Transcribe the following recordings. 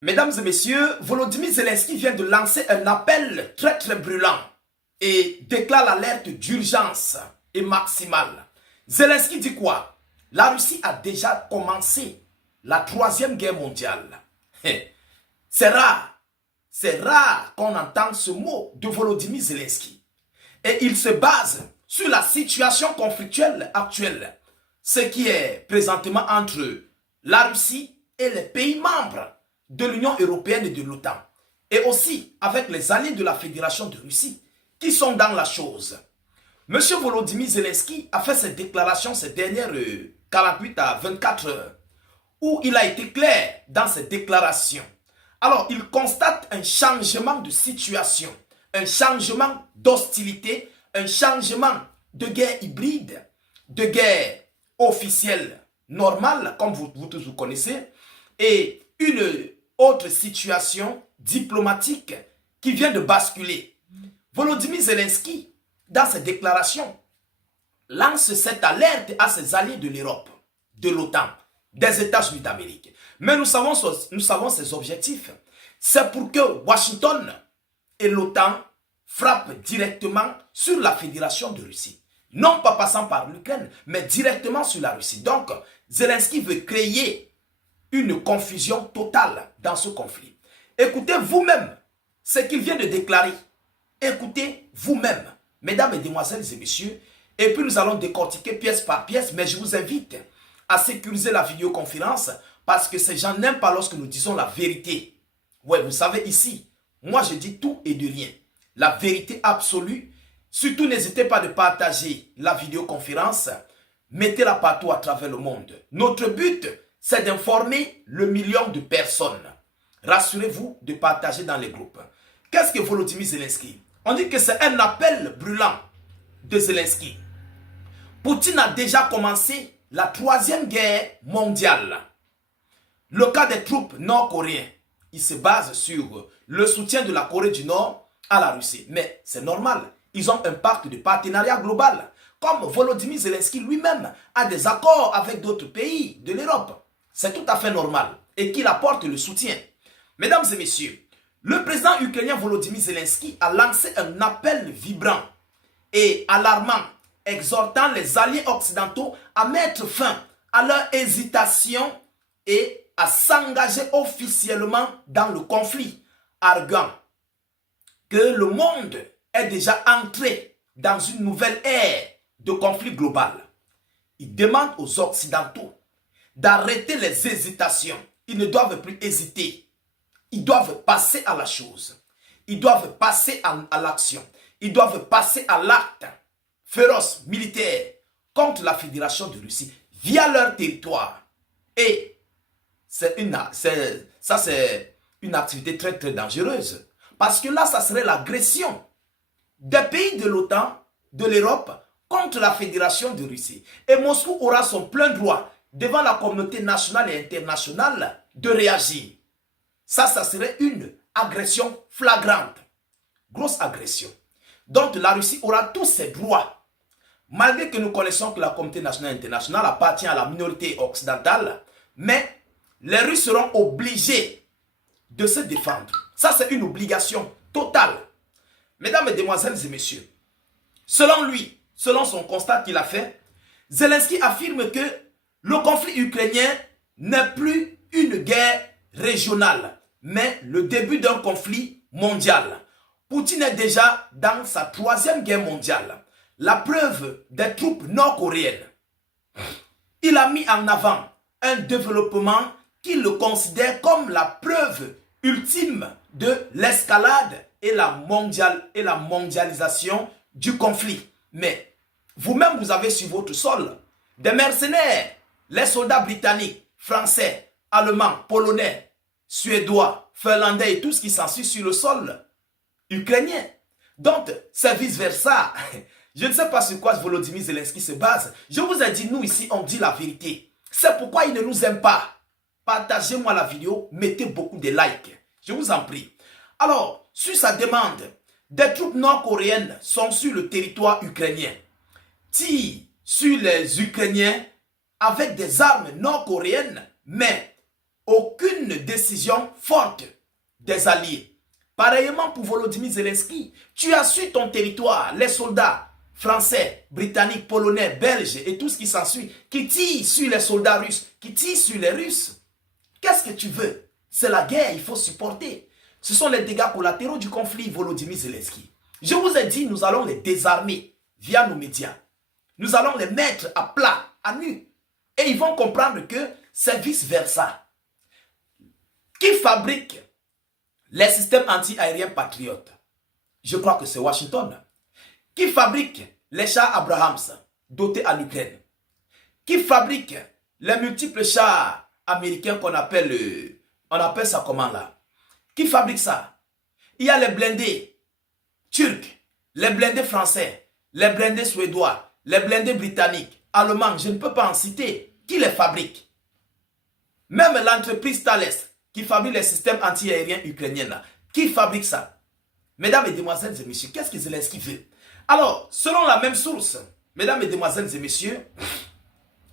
Mesdames et messieurs, Volodymyr Zelensky vient de lancer un appel très brûlant et déclare l'alerte d'urgence et maximale. Zelensky dit quoi? La Russie a déjà commencé la troisième guerre mondiale. C'est rare qu'on entende ce mot de Volodymyr Zelensky. Et il se base sur la situation conflictuelle actuelle, ce qui est présentement entre la Russie et les pays membres de l'Union européenne et de l'OTAN, et aussi avec les alliés de la Fédération de Russie qui sont dans la chose. Monsieur Volodymyr Zelensky a fait cette déclaration ces dernières 48 à 24 heures, où il a été clair dans ses déclarations. Alors, il constate un changement de situation, un changement d'hostilité, un changement de guerre hybride, de guerre officielle normale, comme vous tous vous connaissez, et une autre situation diplomatique qui vient de basculer. Volodymyr Zelensky, dans ses déclarations, lance cette alerte à ses alliés de l'Europe, de l'OTAN, des États-Unis d'Amérique. Mais nous savons ses objectifs. C'est pour que Washington et l'OTAN frappent directement sur la Fédération de Russie. Non pas passant par l'Ukraine, mais directement sur la Russie. Donc, Zelensky veut créer une confusion totale dans ce conflit. Écoutez vous-même ce qu'il vient de déclarer. Écoutez vous-même, mesdames, mesdemoiselles et messieurs, et puis nous allons décortiquer pièce par pièce, mais je vous invite à sécuriser la vidéoconférence parce que ces gens n'aiment pas lorsque nous disons la vérité. Ouais, vous savez ici, moi je dis tout et de rien. La vérité absolue. Surtout n'hésitez pas de partager la vidéoconférence. Mettez-la partout à travers le monde. Notre but, c'est d'informer le million de personnes. Rassurez-vous de partager dans les groupes. Qu'est-ce que Volodymyr Zelensky? On dit que c'est un appel brûlant de Zelensky. Poutine a déjà commencé la troisième guerre mondiale. Le cas des troupes nord-coréennes, il se base sur le soutien de la Corée du Nord à la Russie. Mais c'est normal, ils ont un pacte de partenariat global. Comme Volodymyr Zelensky lui-même a des accords avec d'autres pays de l'Europe. C'est tout à fait normal et qu'il apporte le soutien. Mesdames et messieurs, le président ukrainien Volodymyr Zelensky a lancé un appel vibrant et alarmant, exhortant les alliés occidentaux à mettre fin à leur hésitation et à s'engager officiellement dans le conflit, arguant que le monde est déjà entré dans une nouvelle ère de conflit global. Il demande aux Occidentaux d'arrêter les hésitations. Ils ne doivent plus hésiter. Ils doivent passer à la chose. Ils doivent passer à l'action. Ils doivent passer à l'acte féroce, militaire, contre la Fédération de Russie, via leur territoire. Et c'est une activité très dangereuse. Parce que là, ça serait l'agression des pays de l'OTAN, de l'Europe, contre la Fédération de Russie. Et Moscou aura son plein droit devant la communauté nationale et internationale de réagir. Ça serait une agression flagrante. Grosse agression. Donc la Russie aura tous ses droits. Malgré que nous connaissons que la communauté nationale et internationale appartient à la minorité occidentale, mais les Russes seront obligés de se défendre. Ça, c'est une obligation totale. Mesdames, mesdemoiselles et messieurs, selon lui, selon son constat qu'il a fait, Zelensky affirme que le conflit ukrainien n'est plus une guerre régionale, mais le début d'un conflit mondial. Poutine est déjà dans sa troisième guerre mondiale. La preuve des troupes nord-coréennes. Il a mis en avant un développement qu'il le considère comme la preuve ultime de l'escalade et la mondialisation du conflit. Mais vous-même, vous avez sur votre sol des mercenaires, les soldats britanniques, français, allemands, polonais, suédois, finlandais et tout ce qui s'ensuit sur le sol ukrainien. Donc, c'est vice-versa. Je ne sais pas sur quoi Volodymyr Zelensky se base. Je vous ai dit, nous ici, on dit la vérité. C'est pourquoi il ne nous aime pas. Partagez-moi la vidéo, mettez beaucoup de likes. Je vous en prie. Alors, sur sa demande, des troupes nord-coréennes sont sur le territoire ukrainien. Tirent sur les Ukrainiens avec des armes nord-coréennes, mais aucune décision forte des alliés. Pareillement pour Volodymyr Zelensky, tu as su ton territoire, les soldats français, britanniques, polonais, belges et tout ce qui s'ensuit, qui tirent sur les soldats russes, qui tirent sur les Russes. Qu'est-ce que tu veux? C'est la guerre, il faut supporter. Ce sont les dégâts collatéraux du conflit Volodymyr Zelensky. Je vous ai dit, nous allons les désarmer via nos médias. Nous allons les mettre à plat, à nu. Et ils vont comprendre que c'est vice-versa. Qui fabrique les systèmes anti-aériens patriotes? Je crois que c'est Washington. Qui fabrique les chars Abrams dotés à l'Ukraine? Qui fabrique les multiples chars américains qu'on appelle, on appelle ça comment là? Qui fabrique ça? Il y a les blindés turcs, les blindés français, les blindés suédois, les blindés britanniques, allemands, je ne peux pas en citer. Qui les fabrique? Même l'entreprise Thales, qui fabrique les systèmes anti-aériens ukrainiens là, qui fabrique ça? Mesdames et demoiselles et messieurs, qu'est-ce que Zelensky veut? Alors, selon la même source, mesdames et demoiselles et messieurs,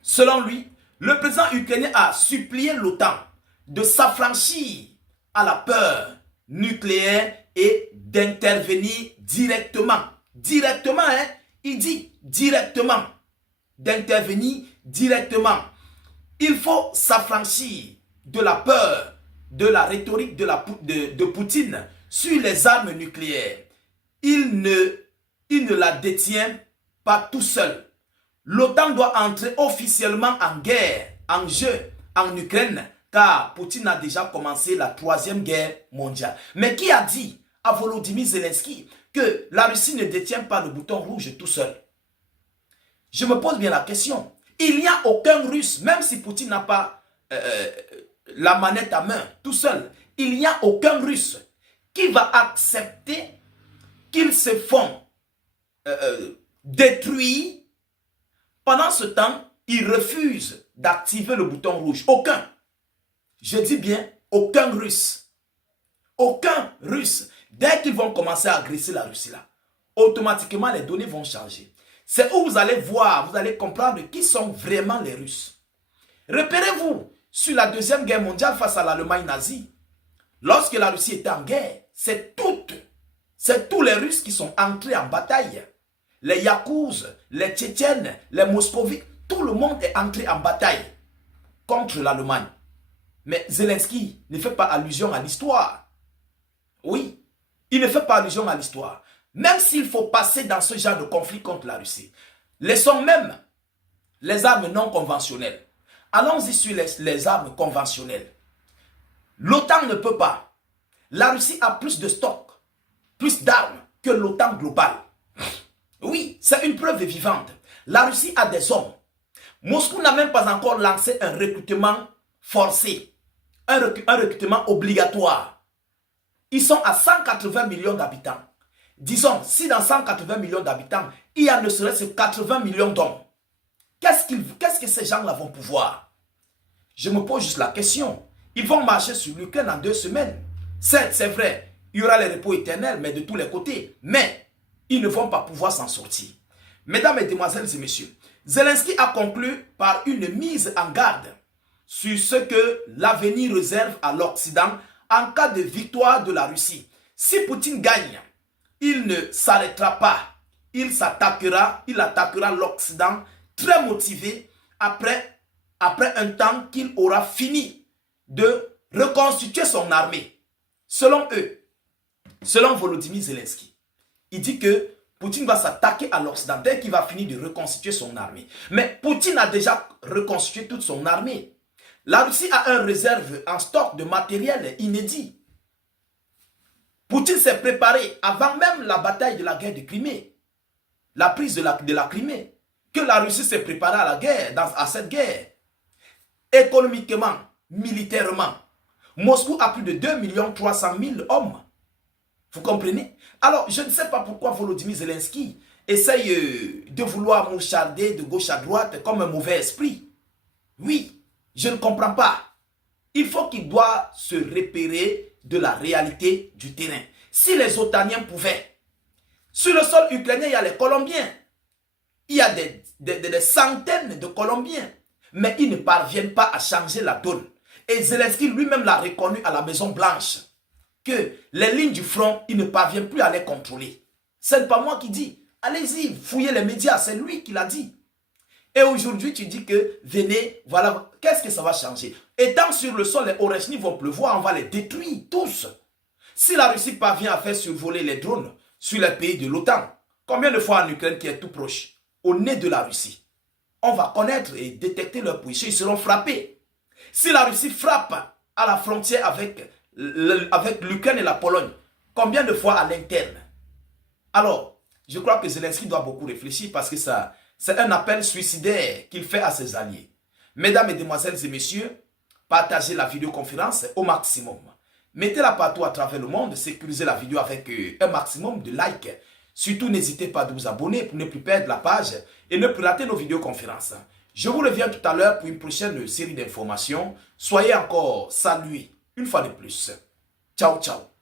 selon lui, le président ukrainien a supplié l'OTAN de s'affranchir à la peur nucléaire et d'intervenir directement. Directement, hein? Il dit directement. D'intervenir directement. Il faut s'affranchir de la peur, de la rhétorique de Poutine sur les armes nucléaires. Il ne la détient pas tout seul. L'OTAN doit entrer officiellement en guerre, en jeu, en Ukraine, car Poutine a déjà commencé la 3e guerre mondiale. Mais qui a dit à Volodymyr Zelensky que la Russie ne détient pas le bouton rouge tout seul? Je me pose bien la question. Il n'y a aucun Russe, même si Poutine n'a pas la manette à main tout seul, il n'y a aucun Russe qui va accepter qu'ils se font détruire. Pendant ce temps, ils refusent d'activer le bouton rouge. Aucun. Je dis bien, aucun Russe. Aucun Russe. Dès qu'ils vont commencer à agresser la Russie là, automatiquement les données vont changer. C'est où vous allez voir, vous allez comprendre qui sont vraiment les Russes. Repérez-vous, sur la 2e guerre mondiale face à l'Allemagne nazie, lorsque la Russie était en guerre, c'est tous les Russes qui sont entrés en bataille. Les Yakouzes, les Tchétchènes, les Moscovites, tout le monde est entré en bataille contre l'Allemagne. Mais Zelensky ne fait pas allusion à l'histoire. Oui, il ne fait pas allusion à l'histoire. Même s'il faut passer dans ce genre de conflit contre la Russie. Laissons même les armes non conventionnelles. Allons-y sur les armes conventionnelles. L'OTAN ne peut pas. La Russie a plus de stocks, plus d'armes que l'OTAN globale. Oui, c'est une preuve vivante. La Russie a des hommes. Moscou n'a même pas encore lancé un recrutement forcé, un recrutement obligatoire. Ils sont à 180 millions d'habitants. Disons, si dans 180 millions d'habitants, il y a ne serait-ce que 80 millions d'hommes, qu'est-ce que ces gens-là vont pouvoir? Je me pose juste la question. Ils vont marcher sur l'Ukraine en 2 semaines. Certes, c'est vrai, il y aura les repos éternels, mais de tous les côtés. Mais ils ne vont pas pouvoir s'en sortir. Mesdames et demoiselles et messieurs, Zelensky a conclu par une mise en garde sur ce que l'avenir réserve à l'Occident en cas de victoire de la Russie. Si Poutine gagne, il ne s'arrêtera pas. Il attaquera l'Occident très motivé après un temps qu'il aura fini de reconstituer son armée. Selon eux, selon Volodymyr Zelensky, il dit que Poutine va s'attaquer à l'Occident dès qu'il va finir de reconstituer son armée. Mais Poutine a déjà reconstitué toute son armée. La Russie a une réserve en stock de matériel inédit. Poutine s'est préparé avant même la bataille de la guerre de Crimée, la prise de la Crimée, que la Russie s'est préparée à la guerre, à cette guerre. Économiquement, militairement, Moscou a plus de 2 300 000 hommes. Vous comprenez? Alors, je ne sais pas pourquoi Volodymyr Zelensky essaye de vouloir moucharder de gauche à droite comme un mauvais esprit. Oui, je ne comprends pas. Il faut qu'il doit se repérer de la réalité du terrain. Si les Otaniens pouvaient, sur le sol ukrainien, il y a les Colombiens. Il y a des centaines de Colombiens. Mais ils ne parviennent pas à changer la donne. Et Zelensky lui-même l'a reconnu à la Maison Blanche, que les lignes du front, il ne parvient plus à les contrôler. Ce n'est pas moi qui dis. Allez-y, fouillez les médias, c'est lui qui l'a dit. Et aujourd'hui, tu dis que venez, voilà, qu'est-ce que ça va changer? Étant sur le sol, les Orechny vont pleuvoir, on va les détruire tous. Si la Russie parvient à faire survoler les drones sur les pays de l'OTAN, combien de fois en Ukraine qui est tout proche, au nez de la Russie, on va connaître et détecter leur position, ils seront frappés. Si la Russie frappe à la frontière avec l'Ukraine et la Pologne, combien de fois à l'interne? Alors, je crois que Zelensky doit beaucoup réfléchir parce que c'est un appel suicidaire qu'il fait à ses alliés. Mesdames, Mesdemoiselles et Messieurs, partagez la vidéoconférence au maximum. Mettez-la partout à travers le monde, sécurisez la vidéo avec un maximum de likes. Surtout, n'hésitez pas à vous abonner pour ne plus perdre la page et ne plus rater nos vidéoconférences. Je vous reviens tout à l'heure pour une prochaine série d'informations. Soyez encore salués une fois de plus. Ciao, ciao.